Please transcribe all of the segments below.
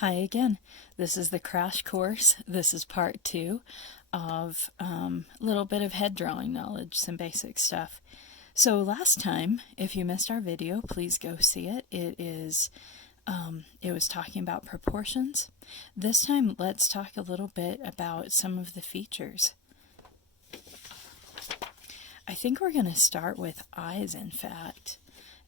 Hi again. This is the crash course. This is part two of a little bit of head drawing knowledge, some basic stuff. So last time, if you missed our video, please go see it. It was talking about proportions. This time, let's talk a little bit about some of the features. I think we're going to start with eyes, in fact.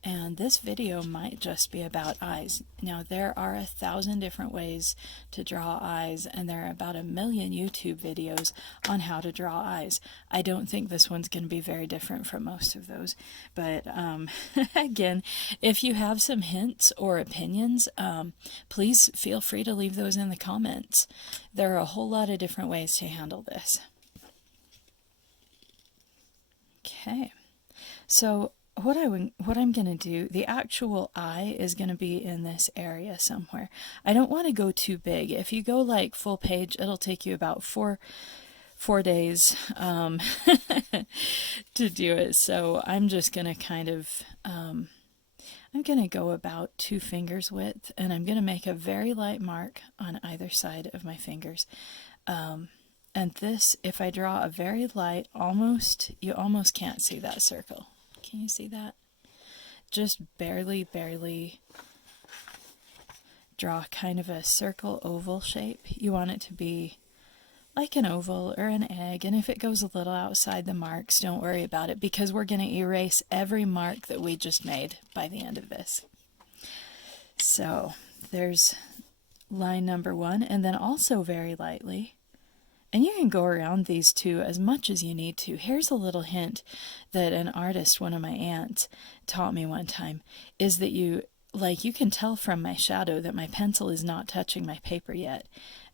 And this video might just be about eyes. Now, there are 1,000 different ways to draw eyes, and there are about 1,000,000 YouTube videos on how to draw eyes. I don't think this one's going to be very different from most of those. But again, if you have some hints or opinions, please feel free to leave those in the comments. There are a whole lot of different ways to handle this. Okay, so what I'm going to do, the actual eye is going to be in this area somewhere. I don't want to go too big. If you go like full page, it'll take you about four days to do it. So I'm just going to kind of, I'm going to go about 2 fingers width, and I'm going to make a very light mark on either side of my fingers. And this, if I draw a very light, you almost can't see that circle. Can you see that? Just barely draw kind of a circle oval shape. You want it to be like an oval or an egg, and if it goes a little outside the marks, don't worry about it, because we're going to erase every mark that we just made by the end of this. So there's line number 1, and then also very lightly. And you can go around these 2 as much as you need to. Here's a little hint that an artist, one of my aunts, taught me one time, is that you can tell from my shadow that my pencil is not touching my paper yet.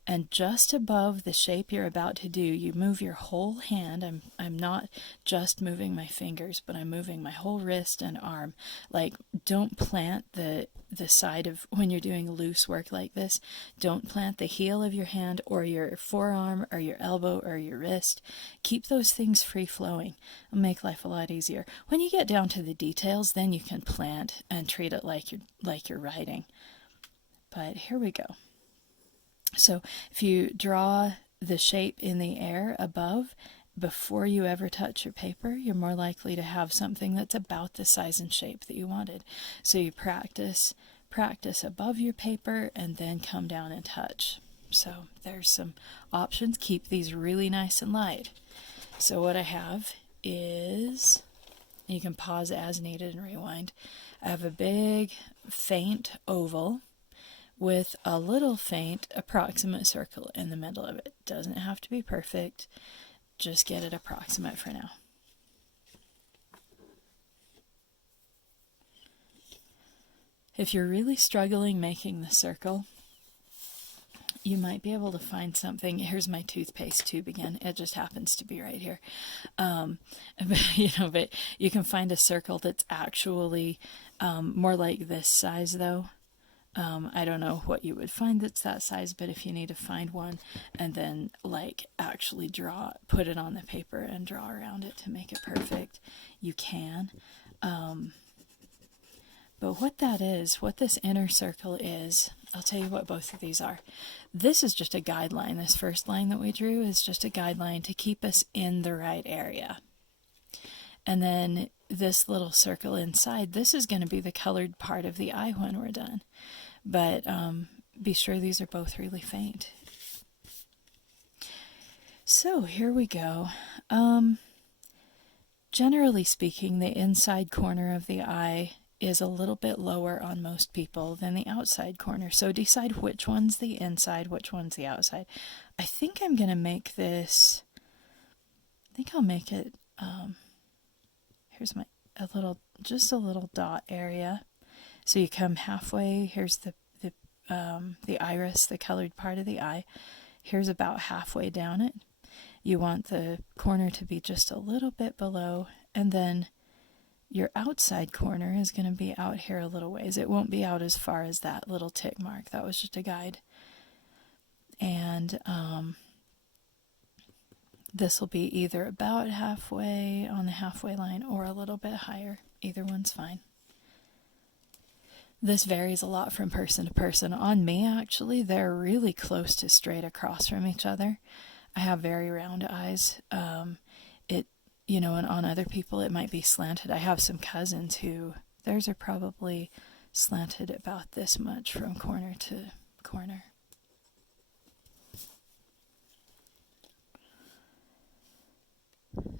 And just above the shape you're about to do, you move your whole hand. I'm not just moving my fingers, but I'm moving my whole wrist and arm. Like, don't plant the side of, when you're doing loose work like this, don't plant the heel of your hand or your forearm or your elbow or your wrist. Keep those things free flowing. It'll make life a lot easier. When you get down to the details, then you can plant and treat it like you're writing. But here we go. So if you draw the shape in the air above before you ever touch your paper, you're more likely to have something that's about the size and shape that you wanted. So you practice above your paper and then come down and touch. So there's some options. Keep these really nice and light. So what I have is, you can pause as needed and rewind. I have a big faint oval with a little faint approximate circle in the middle of it. Doesn't have to be perfect, just get it approximate for now. If you're really struggling making the circle, you might be able to find something. Here's my toothpaste tube again. It just happens to be right here. But you can find a circle that's actually more like this size though. I don't know what you would find that's that size, but if you need to find one and then actually put it on the paper and draw around it to make it perfect, you can. But what this inner circle is, I'll tell you what both of these are. This is just a guideline. This first line that we drew is just a guideline to keep us in the right area. And then this little circle inside, this is going to be the colored part of the eye when we're done. But be sure these are both really faint. So here we go. Generally speaking, the inside corner of the eye is a little bit lower on most people than the outside corner. So decide which one's the inside, which one's the outside. I think I'm going to make this, I'll make it, here's just a little dot area. So you come halfway, here's the iris, the colored part of the eye. Here's about halfway down it. You want the corner to be just a little bit below, and then your outside corner is going to be out here a little ways. It won't be out as far as that little tick mark. That was just a guide. And this will be either about halfway on the halfway line or a little bit higher. Either one's fine. This varies a lot from person to person. On me, actually, they're really close to straight across from each other. I have very round eyes. And on other people, it might be slanted. I have some cousins who, theirs are probably slanted about this much from corner to corner.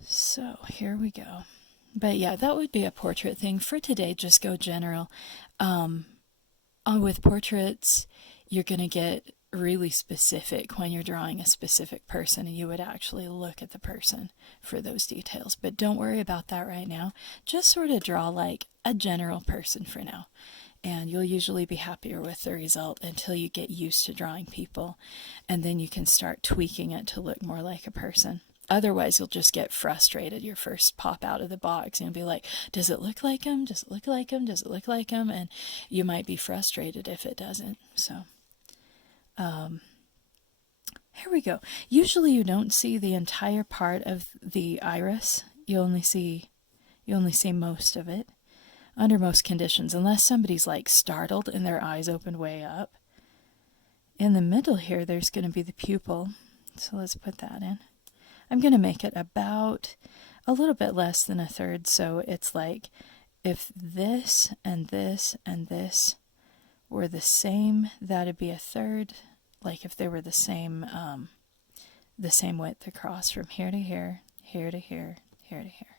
So here we go. But yeah, that would be a portrait thing. For today, just go general. With portraits, you're going to get really specific when you're drawing a specific person, and you would actually look at the person for those details. But don't worry about that right now. Just sort of draw like a general person for now. And you'll usually be happier with the result until you get used to drawing people. And then you can start tweaking it to look more like a person. Otherwise, you'll just get frustrated. Your first pop out of the box and be like, does it look like him? Does it look like him? Does it look like him? And you might be frustrated if it doesn't. So, here we go. Usually you don't see the entire part of the iris. You only see most of it under most conditions, unless somebody's like startled and their eyes opened way up. In the middle here, there's going to be the pupil. So let's put that in. I'm going to make it about a little bit less than a third, so it's like if this and this and this were the same, that'd be a third. Like if they were the same width across from here to here, here to here, here to here.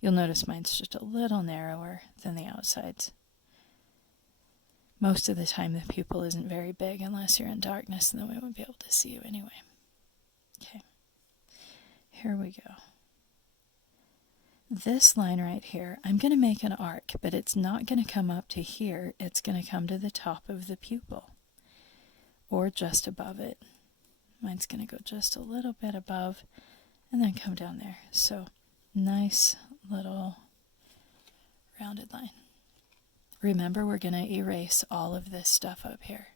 You'll notice mine's just a little narrower than the outsides. Most of the time the pupil isn't very big unless you're in darkness, and then we won't be able to see you anyway. Okay. Here we go. This line right here, I'm going to make an arc, but it's not going to come up to here. It's going to come to the top of the pupil, or just above it. Mine's going to go just a little bit above and then come down there. So nice little rounded line. Remember, we're going to erase all of this stuff up here.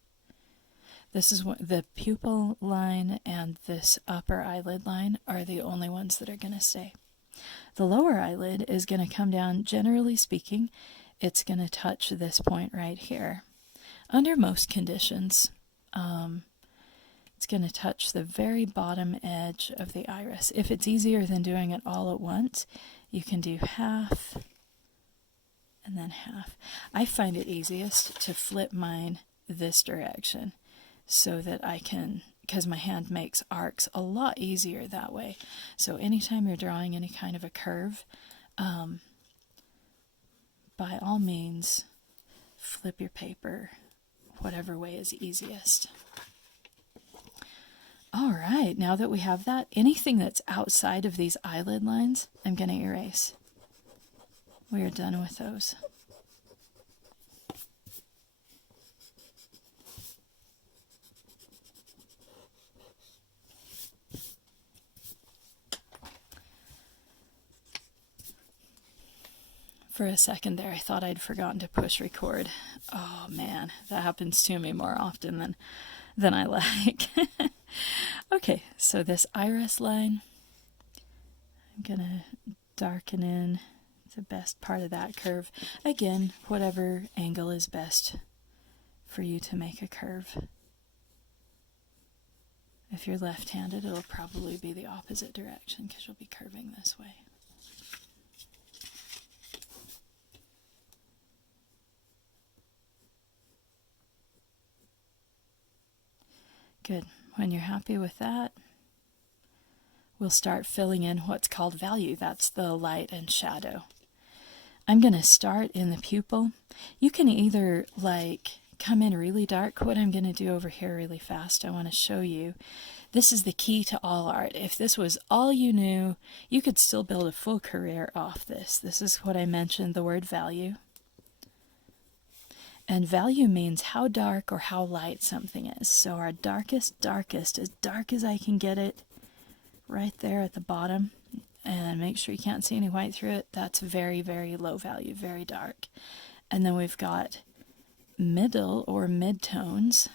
This is what the pupil line and this upper eyelid line are the only ones that are going to stay. The lower eyelid is going to come down, generally speaking, it's going to touch this point right here. Under most conditions, it's going to touch the very bottom edge of the iris. If it's easier than doing it all at once, you can do half and then half. I find it easiest to flip mine this direction so that I can, because my hand makes arcs a lot easier that way. So anytime you're drawing any kind of a curve, by all means, flip your paper whatever way is easiest. All right, now that we have that, anything that's outside of these eyelid lines, I'm going to erase. We are done with those. For a second there, I thought I'd forgotten to push record. Oh man, that happens to me more often than I like. Okay, so this iris line, I'm gonna darken in the best part of that curve. Again, whatever angle is best for you to make a curve. If you're left-handed, it'll probably be the opposite direction because you'll be curving this way. Good. When you're happy with that, we'll start filling in what's called value. That's the light and shadow. I'm going to start in the pupil. You can either come in really dark. What I'm going to do over here really fast, I want to show you. This is the key to all art. If this was all you knew, you could still build a full career off this. This is what I mentioned, the word value. And value means how dark or how light something is. So our darkest, as dark as I can get it, right there at the bottom, and make sure you can't see any white through it, that's very, very low value, very dark. And then we've got middle or midtones,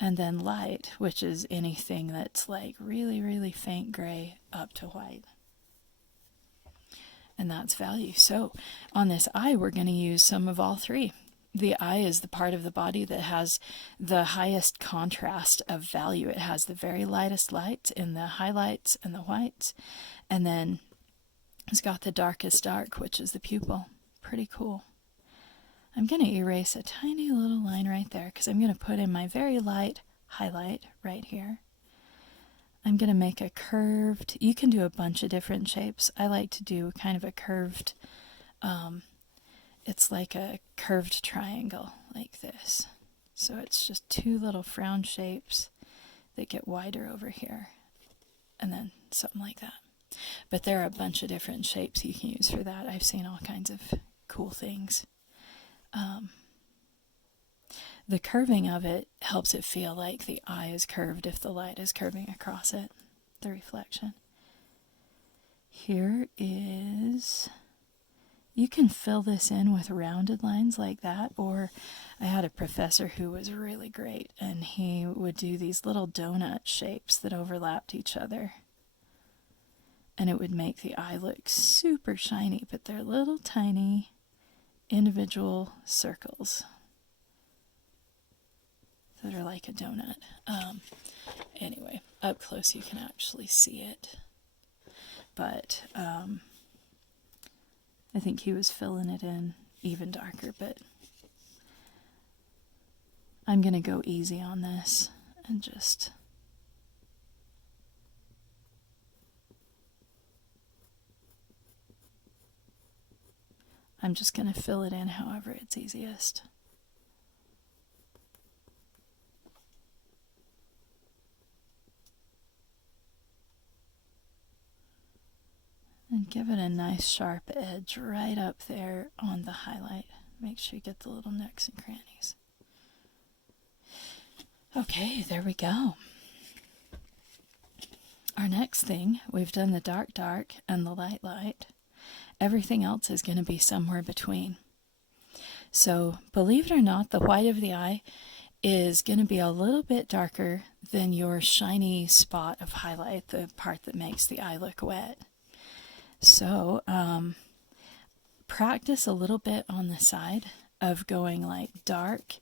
and then light, which is anything that's like really, really faint gray up to white. and that's value. So on this eye, we're going to use some of all three. The eye is the part of the body that has the highest contrast of value. It has the very lightest lights in the highlights and the whites, and then it's got the darkest dark, which is the pupil. Pretty cool. I'm going to erase a tiny little line right there because I'm going to put in my very light highlight right here. I'm going to make a curved, you can do a bunch of different shapes. I like to do kind of a curved, it's like a curved triangle like this. So it's just two little frown shapes that get wider over here, and then something like that. But there are a bunch of different shapes you can use for that. I've seen all kinds of cool things. The curving of it helps it feel like the eye is curved if the light is curving across it, the reflection. Here is, you can fill this in with rounded lines like that, or I had a professor who was really great, and he would do these little donut shapes that overlapped each other. And it would make the eye look super shiny, but they're little tiny individual circles that are like a donut. Anyway, up close you can actually see it. But I think he was filling it in even darker, but I'm going to go easy on this and just... I'm just going to fill it in however it's easiest. And give it a nice sharp edge right up there on the highlight. Make sure you get the little nooks and crannies. Okay, there we go. Our next thing, we've done the dark dark and the light light. Everything else is going to be somewhere between. So, believe it or not, the white of the eye is going to be a little bit darker than your shiny spot of highlight, the part that makes the eye look wet. So, practice a little bit on the side of going like dark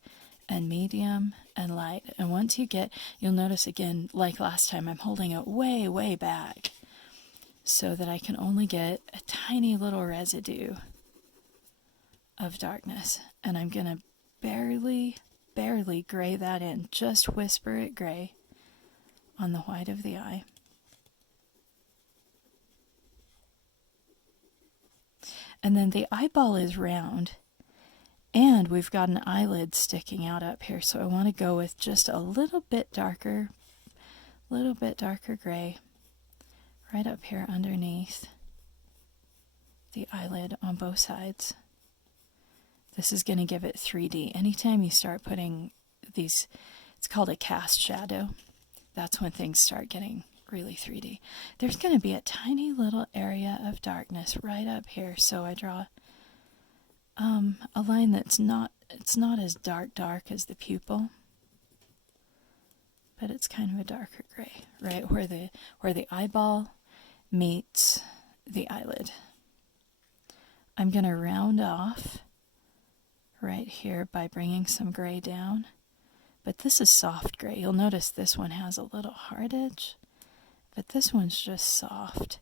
and medium and light. And once you get, you'll notice again, like last time, I'm holding it way, way back, so that I can only get a tiny little residue of darkness. And I'm going to barely gray that in, just whisper it gray on the white of the eye. And then the eyeball is round, and we've got an eyelid sticking out up here, so I want to go with just a little bit darker gray right up here underneath the eyelid on both sides. This is going to give it 3D. Anytime you start putting these, it's called a cast shadow, that's when things start getting really 3D. There's going to be a tiny little area of darkness right up here, so I draw a line that's not as dark as the pupil, but it's kind of a darker gray, right where the eyeball meets the eyelid. I'm going to round off right here by bringing some gray down, but this is soft gray. You'll notice this one has a little hard edge, but this one's just soft.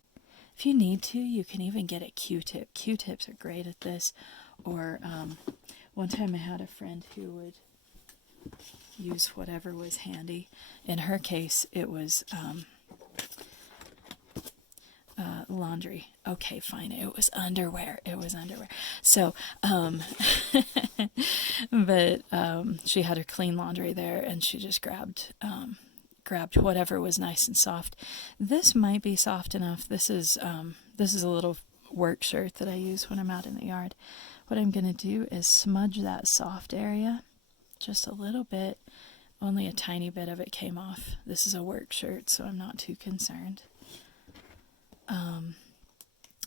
If you need to, you can even get a Q-tip. Q-tips are great at this. Or one time I had a friend who would use whatever was handy. In her case, it was laundry. Okay, fine. It was underwear. So, but she had her clean laundry there, and she just grabbed whatever was nice and soft. This might be soft enough. This is a little work shirt that I use when I'm out in the yard. What I'm going to do is smudge that soft area just a little bit. Only a tiny bit of it came off. This is a work shirt, so I'm not too concerned.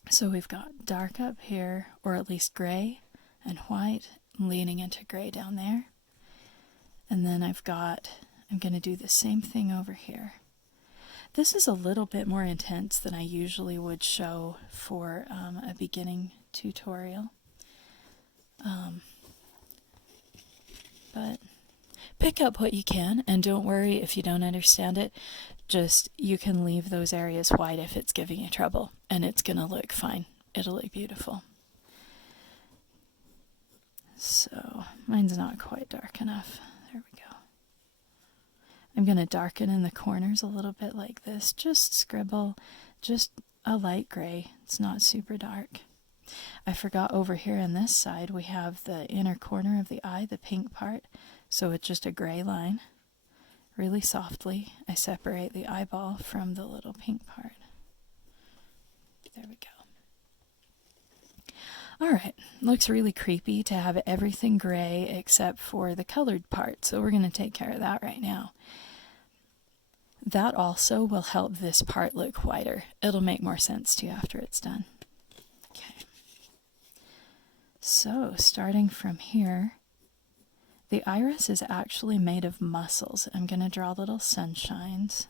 So we've got dark up here, or at least gray and white, leaning into gray down there. And then I'm going to do the same thing over here. This is a little bit more intense than I usually would show for a beginning tutorial. But pick up what you can, and don't worry if you don't understand it. Just, you can leave those areas white if it's giving you trouble, and it's going to look fine. It'll look beautiful. So, mine's not quite dark enough. There we go. I'm going to darken in the corners a little bit like this. Just scribble, just a light gray. It's not super dark. I forgot over here on this side we have the inner corner of the eye, the pink part. So it's just a gray line. Really softly, I separate the eyeball from the little pink part. There we go. Alright, looks really creepy to have everything gray except for the colored part, so we're going to take care of that right now. That also will help this part look whiter. It'll make more sense to you after it's done. Okay. So, starting from here, the iris is actually made of muscles. I'm going to draw little sunshines.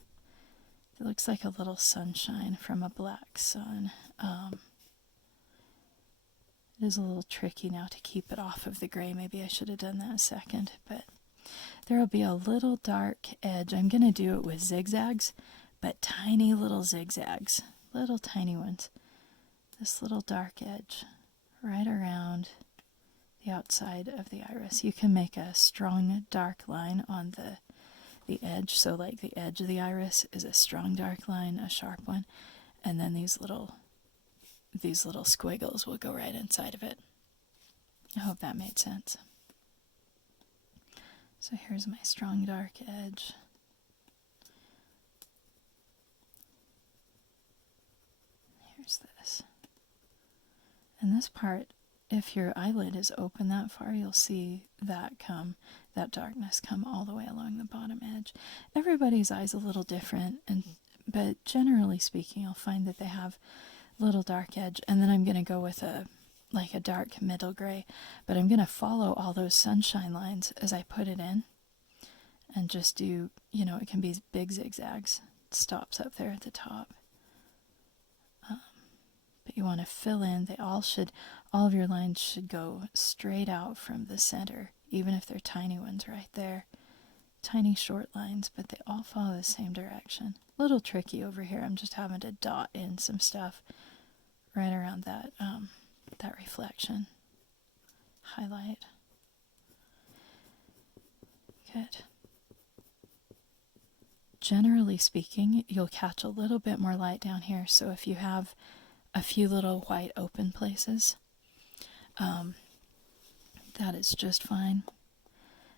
It looks like a little sunshine from a black sun. It is a little tricky now to keep it off of the gray. Maybe I should have done that a second, but there will be a little dark edge. I'm going to do it with zigzags, but tiny little zigzags, little tiny ones. This little dark edge right around the outside of the iris. You can make a strong dark line on the edge, so like the edge of the iris is a strong dark line, a sharp one, and then these little squiggles will go right inside of it. I hope that made sense. So here's my strong dark edge. Here's this. And this part, if your eyelid is open that far, you'll see that darkness come all the way along the bottom edge. Everybody's eye's a little different, but generally speaking, you'll find that they have little dark edge, and then I'm going to go with a dark middle gray, but I'm going to follow all those sunshine lines as I put it in, and just do, it can be big zigzags. It stops up there at the top. But you want to fill in, all of your lines should go straight out from the center, even if they're tiny ones right there. Tiny short lines, but they all follow the same direction. A little tricky over here, I'm just having to dot in some stuff right around that reflection. Highlight. Good. Generally speaking, you'll catch a little bit more light down here, so if you have a few little white open places, that is just fine.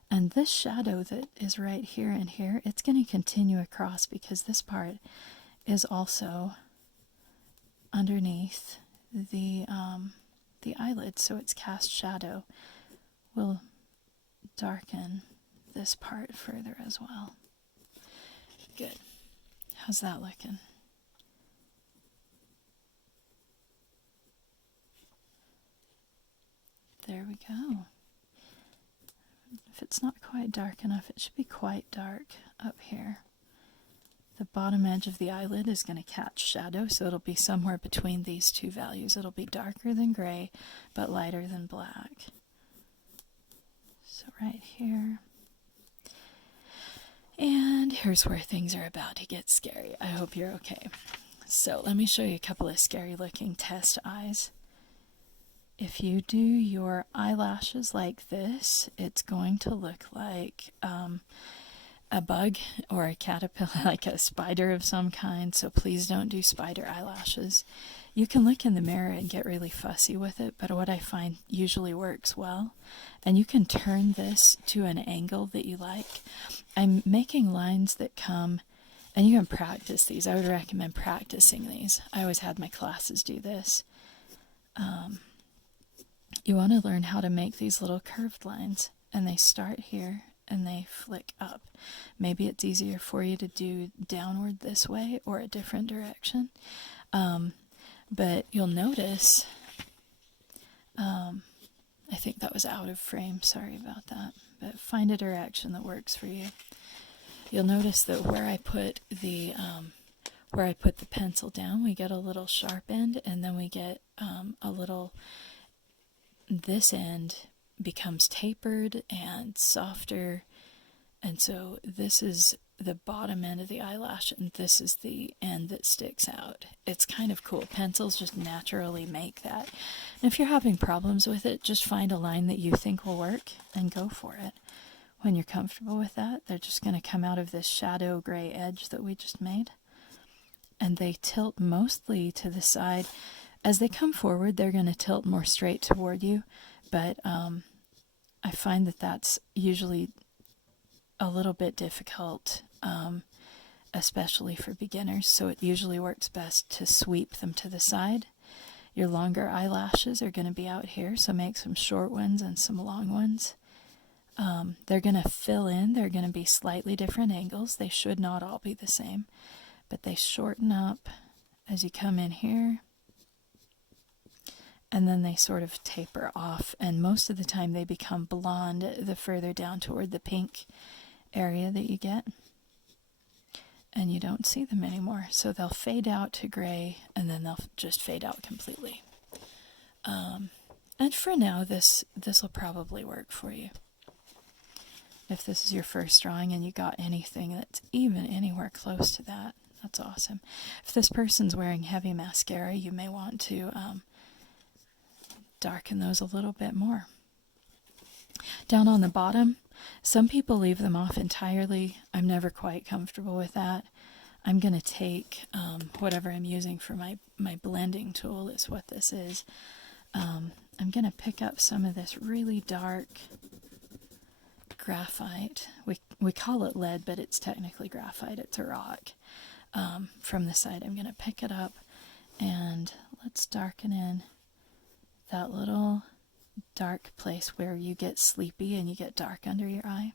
And this shadow that is right here and here, it's going to continue across because this part is also underneath the eyelid, so its cast shadow will darken this part further as well. Good. How's that looking? There we go. If it's not quite dark enough, it should be quite dark up here. The bottom edge of the eyelid is going to catch shadow, so it'll be somewhere between these two values. It'll be darker than gray, but lighter than black. So right here. And here's where things are about to get scary. I hope you're okay. So let me show you a couple of scary looking test eyes. If you do your eyelashes like this, it's going to look like a bug or a caterpillar, like a spider of some kind, so please don't do spider eyelashes. You can look in the mirror and get really fussy with it, but what I find usually works well, and you can turn this to an angle that you like. I'm making lines that come, and you can practice these. I would recommend practicing these. I always had my classes do this. You want to learn how to make these little curved lines, and they start here and they flick up. Maybe it's easier for you to do downward this way or a different direction. But you'll notice, I think that was out of frame, sorry about that, but find a direction that works for you. You'll notice that where I put the where I put the pencil down, we get a little sharp end, and then we get a little, this end becomes tapered and softer, and so this is the bottom end of the eyelash, and this is the end that sticks out. It's kind of cool. Pencils just naturally make that. And if you're having problems with it, just find a line that you think will work and go for it. When you're comfortable with that, they're just going to come out of this shadow gray edge that we just made. And they tilt mostly to the side. As they come forward, they're going to tilt more straight toward you, but I find that that's usually a little bit difficult, especially for beginners, so it usually works best to sweep them to the side. Your longer eyelashes are going to be out here, so make some short ones and some long ones. They're going to fill in. They're going to be slightly different angles. They should not all be the same, but they shorten up as you come in here, and then they sort of taper off, and most of the time they become blonde the further down toward the pink area that you get, and you don't see them anymore, so they'll fade out to gray, and then they'll just fade out completely. And for now, this will probably work for you. If this is your first drawing and you got anything that's even anywhere close to that, that's awesome. If this person's wearing heavy mascara, you may want to darken those a little bit more. Down on the bottom, some people leave them off entirely. I'm never quite comfortable with that. I'm going to take whatever I'm using for my blending tool is what this is. I'm going to pick up some of this really dark graphite. We call it lead, but it's technically graphite. It's a rock. From the side, I'm going to pick it up, and let's darken in that little dark place where you get sleepy and you get dark under your eye.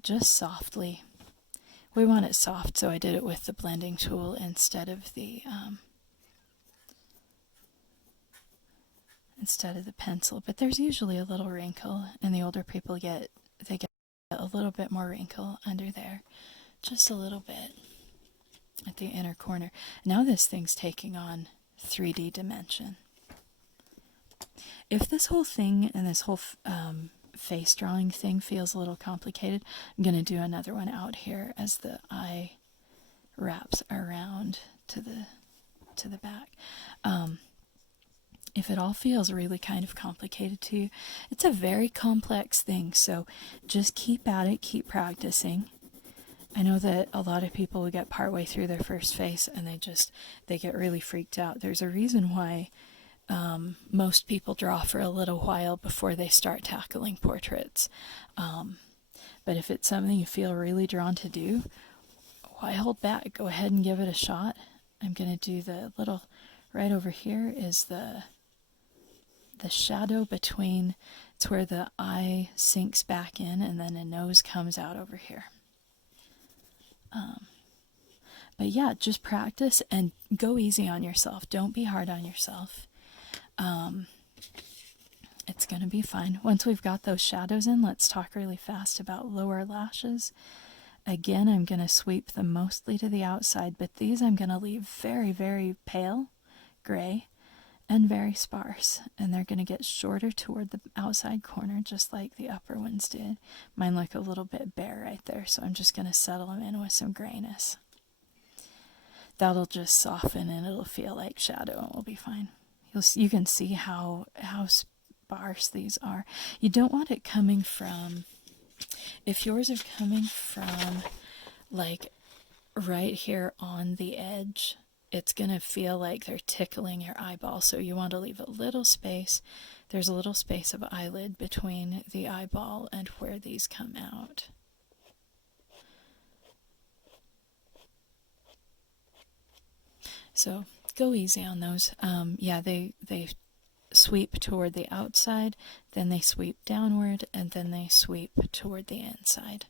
Just softly. We want it soft, so I did it with the blending tool instead of the pencil. But there's usually a little wrinkle, and the older people get a little bit more wrinkle under there, just a little bit at the inner corner. Now this thing's taking on 3D dimension. If this whole thing and this whole face drawing thing feels a little complicated, I'm going to do another one out here as the eye wraps around to the back. If it all feels really kind of complicated to you, it's a very complex thing, so just keep at it, keep practicing. I know that a lot of people will get partway through their first face and they get really freaked out. There's a reason why most people draw for a little while before they start tackling portraits. But if it's something you feel really drawn to do, why hold back? Go ahead and give it a shot. I'm going to do the little, right over here is the shadow between, it's where the eye sinks back in and then a nose comes out over here. But yeah, just practice and go easy on yourself. Don't be hard on yourself. It's going to be fine. Once we've got those shadows in, let's talk really fast about lower lashes. Again, I'm going to sweep them mostly to the outside, but these I'm going to leave very, very pale gray and very sparse, and they're going to get shorter toward the outside corner just like the upper ones did. Mine look a little bit bare right there, so I'm just going to settle them in with some grayness. That'll just soften and it'll feel like shadow and we'll be fine. You can see how sparse these are. You don't want it coming from, if yours are coming from like right here on the edge, it's going to feel like they're tickling your eyeball, so you want to leave a little space. There's a little space of eyelid between the eyeball and where these come out. So go easy on those. Yeah, they sweep toward the outside, then they sweep downward, and then they sweep toward the inside.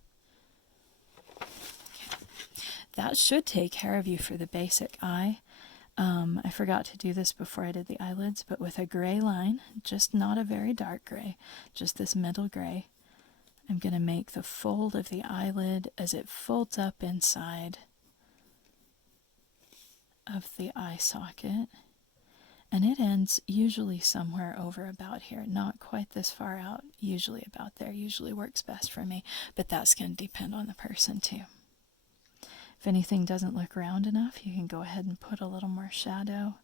That should take care of you for the basic eye. I forgot to do this before I did the eyelids, but with a gray line, just not a very dark gray, just this middle gray, I'm going to make the fold of the eyelid as it folds up inside. of the eye socket, and it ends usually somewhere over about here, not quite this far out, usually about there, usually works best for me, but that's going to depend on the person too. If anything doesn't look round enough, you can go ahead and put a little more shadow.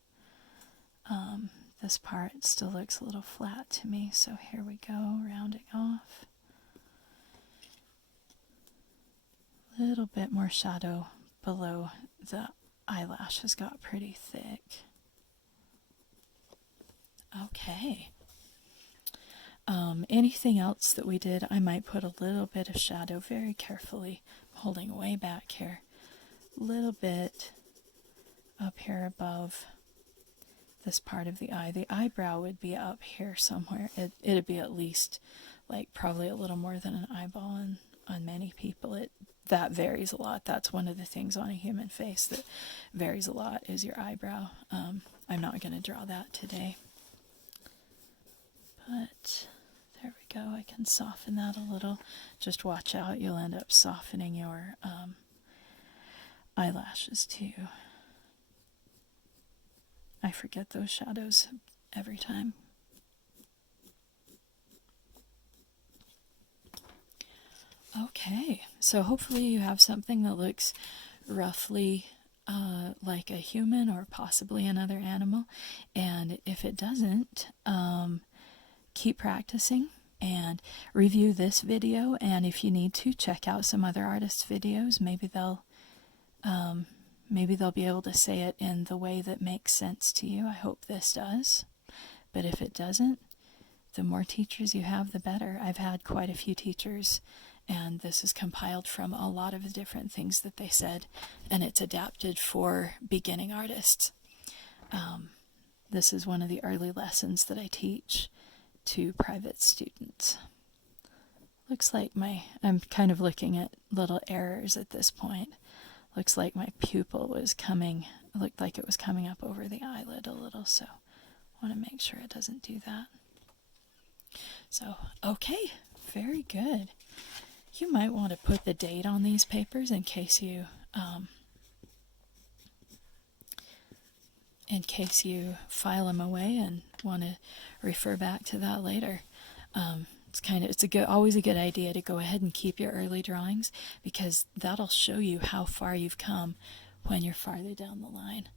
This part still looks a little flat to me, so here we go, rounding off. A little bit more shadow below the eyelashes, got pretty thick. Okay. Anything else that we did, I might put a little bit of shadow very carefully, holding way back here. A little bit up here above this part of the eye. The eyebrow would be up here somewhere. It'd be at least like probably a little more than an eyeball on many people. That varies a lot. That's one of the things on a human face that varies a lot is your eyebrow. I'm not going to draw that today. But there we go. I can soften that a little. Just watch out. You'll end up softening your eyelashes too. I forget those shadows every time. Okay, so hopefully you have something that looks roughly like a human or possibly another animal. And if it doesn't, keep practicing and review this video. And if you need to, check out some other artists' videos. Maybe they'll be able to say it in the way that makes sense to you. I hope this does. But if it doesn't, the more teachers you have, the better. I've had quite a few teachers, and this is compiled from a lot of the different things that they said, and it's adapted for beginning artists. This is one of the early lessons that I teach to private students. Looks like I'm kind of looking at little errors at this point. Looks like my pupil looked like it was coming up over the eyelid a little, so I want to make sure it doesn't do that. So, okay, very good. You might want to put the date on these papers in case you file them away and want to refer back to that later. It's always a good idea to go ahead and keep your early drawings, because that'll show you how far you've come when you're farther down the line.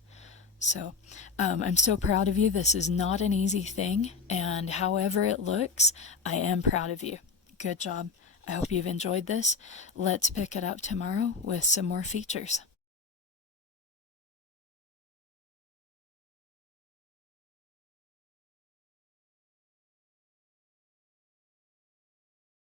So I'm so proud of you. This is not an easy thing, and however it looks, I am proud of you. Good job. I hope you've enjoyed this. Let's pick it up tomorrow with some more features.